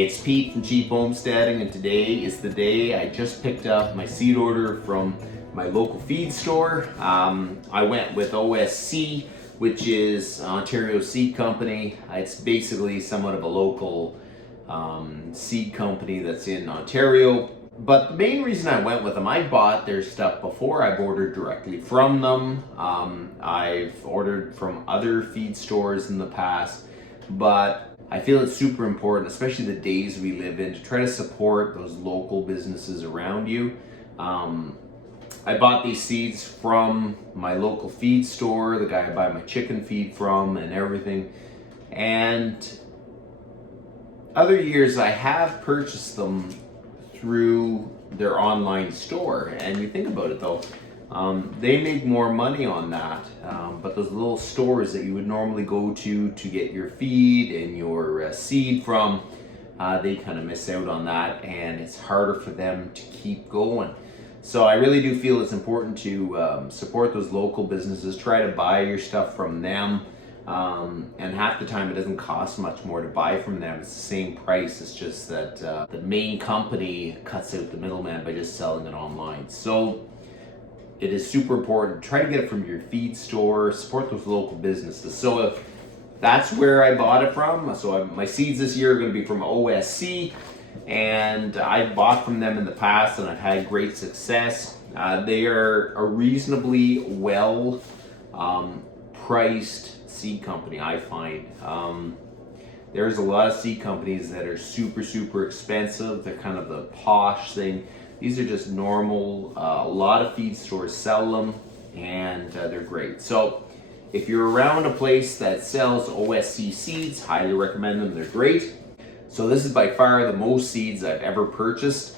It's Pete from Cheap Homesteading, and today is the day I just picked up my seed order from my local feed store. I went with OSC, which is Ontario Seed Company. It's basically somewhat of a local seed company that's in Ontario. But the main reason I went with them, I bought their stuff before. I've ordered directly from them. I've ordered from other feed stores in the past, but I feel it's super important, especially the days we live in, to try to support those local businesses around you. I bought these seeds from my local feed store, the guy I buy my chicken feed from and everything. And other years I have purchased them through their online store. And you think about it though, they make more money on that, but those little stores that you would normally go to get your feed and your seed from, they kind of miss out on that, and it's harder for them to keep going. So I really do feel it's important to support those local businesses, try to buy your stuff from them, and half the time it doesn't cost much more to buy from them. It's the same price, it's just that the main company cuts out the middleman by just selling it online. So it is super important. Try to get it from your feed store, support those local businesses. So if that's where I bought it from, so my seeds this year are going to be from OSC, and I bought from them in the past and I've had great success. They are a reasonably well priced seed company, I find. There's a lot of seed companies that are super expensive. They're kind of the posh thing. These are just normal. A lot of feed stores sell them, and they're great. So if you're around a place that sells OSC seeds, highly recommend them. They're great. So this is by far the most seeds I've ever purchased.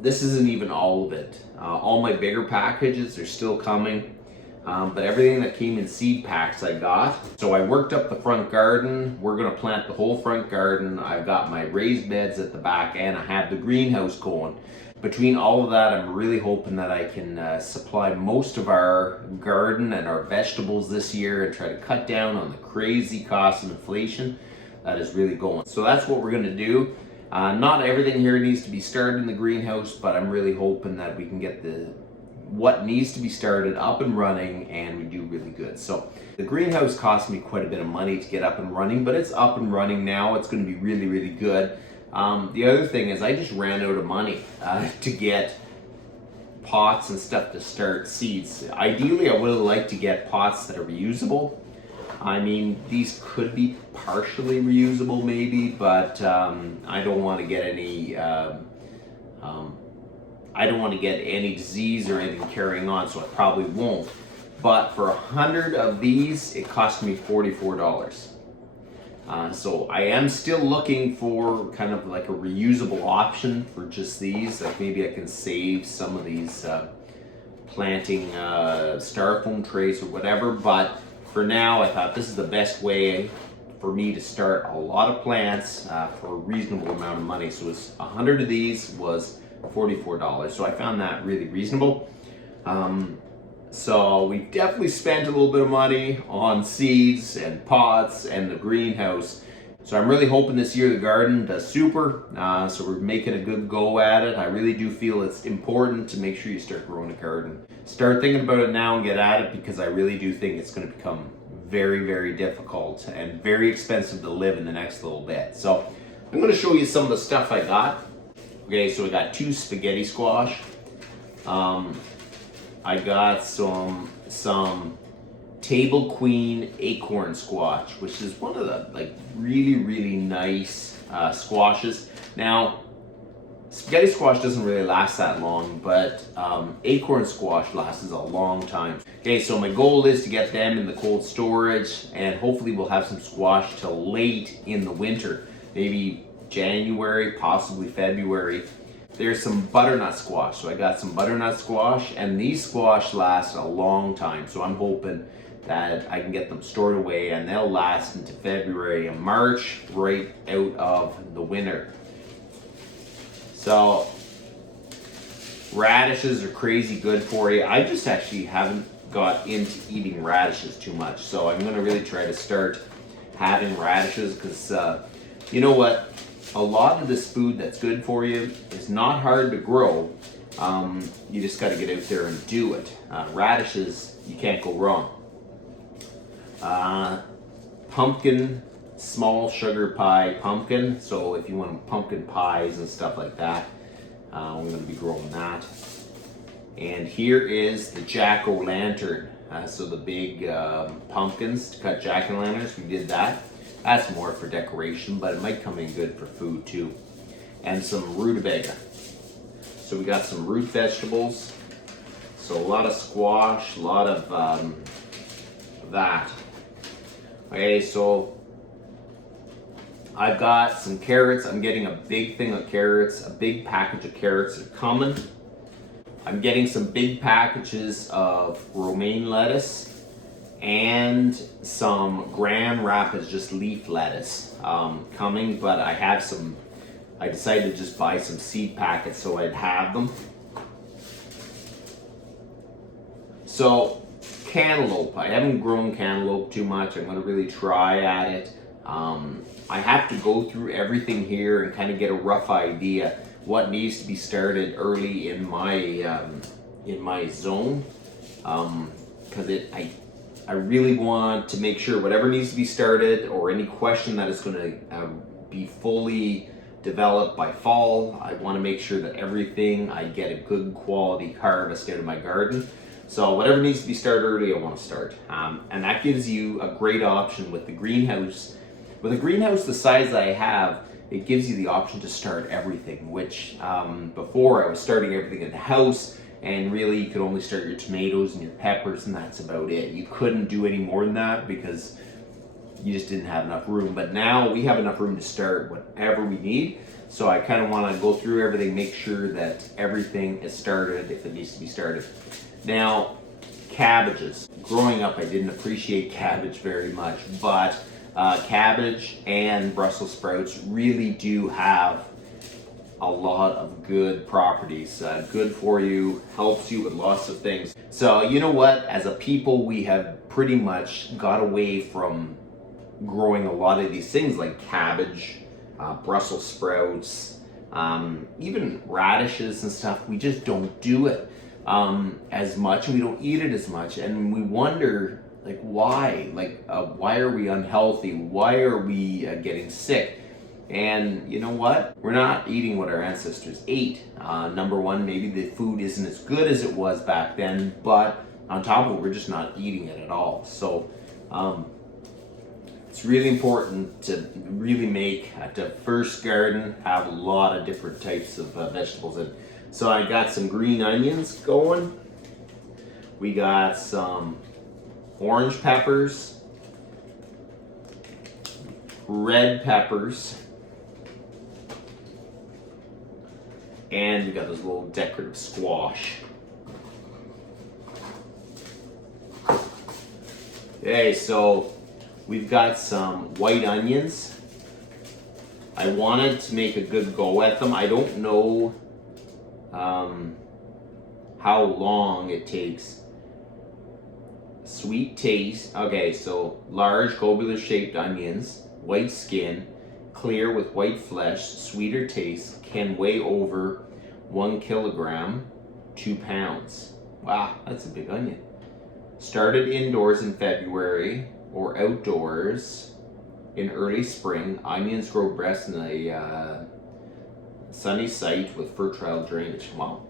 This isn't even all of it. All my bigger packages are still coming, but everything that came in seed packs I got. So I worked up the front garden. We're gonna plant the whole front garden. I've got my raised beds at the back, and I have the greenhouse going. Between all of that, I'm really hoping that I can supply most of our garden and our vegetables this year and try to cut down on the crazy cost of inflation that is really going. So that's what we're going to do. Not everything here needs to be started in the greenhouse, but I'm really hoping that we can get what needs to be started up and running, and we do really good. So the greenhouse cost me quite a bit of money to get up and running, but it's up and running now. It's going to be really good. The other thing is I just ran out of money to get pots and stuff to start seeds. Ideally, I would have liked to get pots that are reusable. I mean, these could be partially reusable maybe, but I don't want to get any disease or anything carrying on, so I probably won't. But for 100 of these, it cost me $44. So I am still looking for kind of like a reusable option for just these. Like maybe I can save some of these planting styrofoam trays or whatever. But for now, I thought this is the best way for me to start a lot of plants for a reasonable amount of money. So it's 100 of these was $44. So I found that really reasonable. So we definitely spent a little bit of money on seeds and pots and the greenhouse. So I'm really hoping this year the garden does super. So we're making a good go at it. I really do feel it's important to make sure you start growing a garden. Start thinking about it now and get at it, because I really do think it's going to become very difficult and very expensive to live in the next little bit. So I'm going to show you some of the stuff I got. Okay, so I got 2 spaghetti squash. I got some Table Queen acorn squash, which is one of the like really nice squashes. Now, spaghetti squash doesn't really last that long, but acorn squash lasts a long time. Okay, so my goal is to get them in the cold storage, and hopefully we'll have some squash till late in the winter, maybe January, possibly February. There's some butternut squash. So I got some butternut squash, and these squash last a long time. So I'm hoping that I can get them stored away and they'll last into February and March, right out of the winter. So radishes are crazy good for you. I just actually haven't got into eating radishes too much. So I'm going to really try to start having radishes, because you know what? a lot of this food that's good for you is not hard to grow. You just got to get out there and do it. Radishes, you can't go wrong. Pumpkin, small sugar pie pumpkin. So if you want pumpkin pies and stuff like that, I'm going to be growing that. And here is the jack-o'-lantern. So the big pumpkins to cut jack-o'-lanterns, we did that. That's more for decoration, but it might come in good for food too. And some rutabaga. So we got some root vegetables. So a lot of squash, a lot of that. Okay, so I've got some carrots. I'm getting a big thing of carrots, a big package of carrots are coming. I'm getting some big packages of romaine lettuce and some Graham Rapids just leaf lettuce coming, but I decided to just buy some seed packets so I'd have them. So cantaloupe, I haven't grown cantaloupe too much. I'm going to really try at it. I have to go through everything here and kind of get a rough idea what needs to be started early in my zone, because I really want to make sure whatever needs to be started or any question that is going to be fully developed by fall, I want to make sure that everything, I get a good quality harvest out of my garden. So whatever needs to be started early, I want to start. And that gives you a great option with the greenhouse. With a greenhouse the size I have, it gives you the option to start everything, which before I was starting everything in the house, and really you could only start your tomatoes and your peppers, and that's about it. You couldn't do any more than that because you just didn't have enough room. But now we have enough room to start whatever we need. So I kind of want to go through everything, make sure that everything is started if it needs to be started. Now, cabbages. Growing up, I didn't appreciate cabbage very much, but cabbage and Brussels sprouts really do have a lot of good properties. Good for you, helps you with lots of things. So you know what? As a people, we have pretty much got away from growing a lot of these things like cabbage, Brussels sprouts, even radishes and stuff. We just don't do it as much, and we don't eat it as much, and we wonder why are we unhealthy? Why are we getting sick? And you know what? We're not eating what our ancestors ate. Number one, maybe the food isn't as good as it was back then, but on top of it, we're just not eating it at all. So it's really important to really make the first garden have a lot of different types of vegetables in. So I got some green onions going. We got some orange peppers, red peppers, and we got those little decorative squash. Okay, so we've got some white onions. I wanted to make a good go at them. I don't know how long it takes. Sweet taste. Okay, so large globular shaped onions, white skin, clear with white flesh, sweeter taste, can weigh over 1 kilogram, 2 pounds. Wow, that's a big onion. Started indoors in February or outdoors in early spring. Onions grow best in a sunny site with fertile drainage. Wow.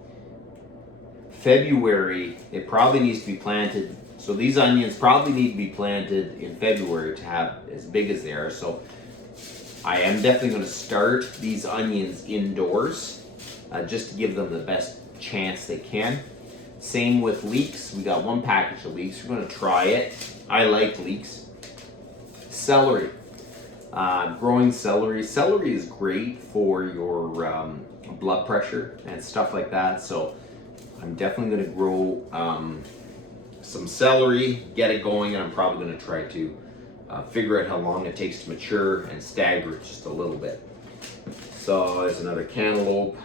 February, it probably needs to be planted. So these onions probably need to be planted in February to have as big as they are. So I am definitely going to start these onions indoors just to give them the best chance they can. Same with leeks. We got one package of leeks. We're going to try it. I like leeks. Celery. Growing celery. Celery is great for your blood pressure and stuff like that. So I'm definitely going to grow some celery, get it going, and I'm probably going to try to figure out how long it takes to mature and stagger it just a little bit. So there's another cantaloupe.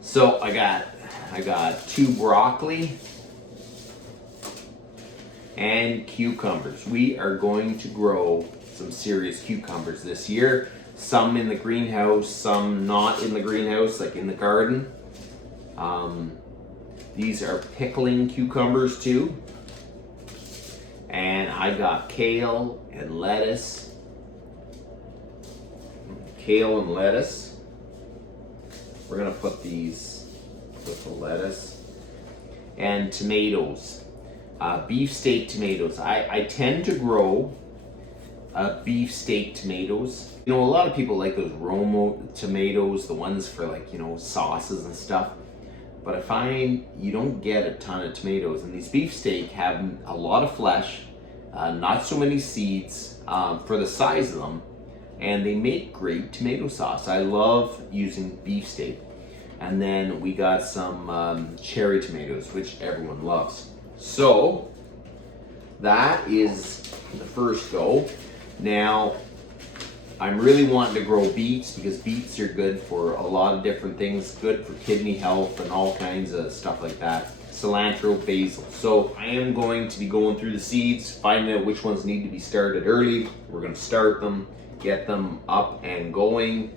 So I got 2 broccoli, and cucumbers. We are going to grow some serious cucumbers this year. Some in the greenhouse, some not in the greenhouse, like in the garden. These are pickling cucumbers too. And I got kale and lettuce. Kale and lettuce. We're gonna put these with the lettuce. And tomatoes. Beefsteak tomatoes. I tend to grow beefsteak tomatoes. You know, a lot of people like those Romo tomatoes, the ones for like, you know, sauces and stuff. But I find you don't get a ton of tomatoes. And these beefsteak have a lot of flesh, not so many seeds for the size of them. And they make great tomato sauce. I love using beefsteak. And then we got some cherry tomatoes, which everyone loves. So that is the first go. Now, I'm really wanting to grow beets because beets are good for a lot of different things, good for kidney health and all kinds of stuff like that. Cilantro, basil. So I am going to be going through the seeds, finding out which ones need to be started early. We're going to start them, get them up and going,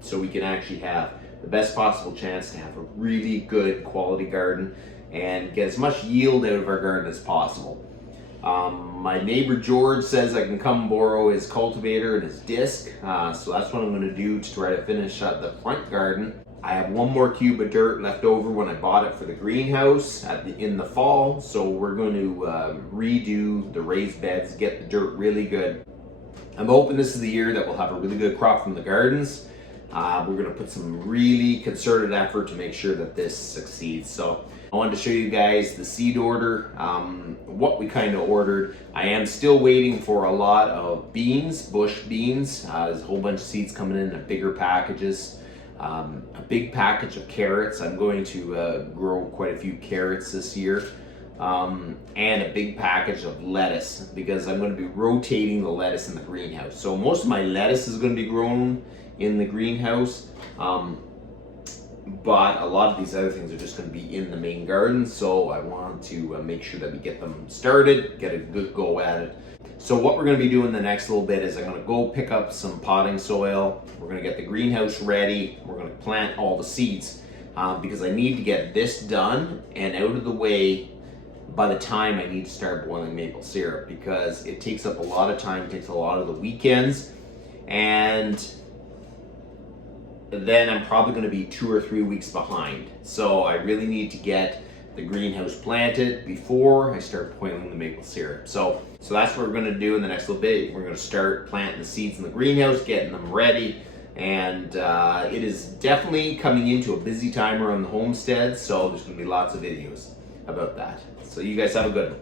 so we can actually have the best possible chance to have a really good quality garden and get as much yield out of our garden as possible. My neighbor George says I can come borrow his cultivator and his disc, so that's what I'm going to do to try to finish up the front garden. I have one more cube of dirt left over when I bought it for the greenhouse in the fall, so we're going to redo the raised beds, get the dirt really good. I'm hoping this is the year that we'll have a really good crop from the gardens. We're going to put some really concerted effort to make sure that this succeeds. So I wanted to show you guys the seed order, what we kind of ordered. I am still waiting for a lot of beans, bush beans. There's a whole bunch of seeds coming in bigger packages. A big package of carrots. I'm going to grow quite a few carrots this year. And a big package of lettuce because I'm going to be rotating the lettuce in the greenhouse. So most of my lettuce is going to be grown in the greenhouse. But a lot of these other things are just going to be in the main garden, so I want to make sure that we get them started, get a good go at it. So what we're going to be doing the next little bit is I'm going to go pick up some potting soil. We're going to get the greenhouse ready. We're going to plant all the seeds because I need to get this done and out of the way by the time I need to start boiling maple syrup because it takes up a lot of time, it takes a lot of the weekends, and then I'm probably going to be 2 or 3 weeks behind. So I really need to get the greenhouse planted before I start boiling the maple syrup. So that's what we're going to do in the next little bit. We're going to start planting the seeds in the greenhouse, getting them ready, and it is definitely coming into a busy time around the homestead, so there's going to be lots of videos about that. So you guys have a good one.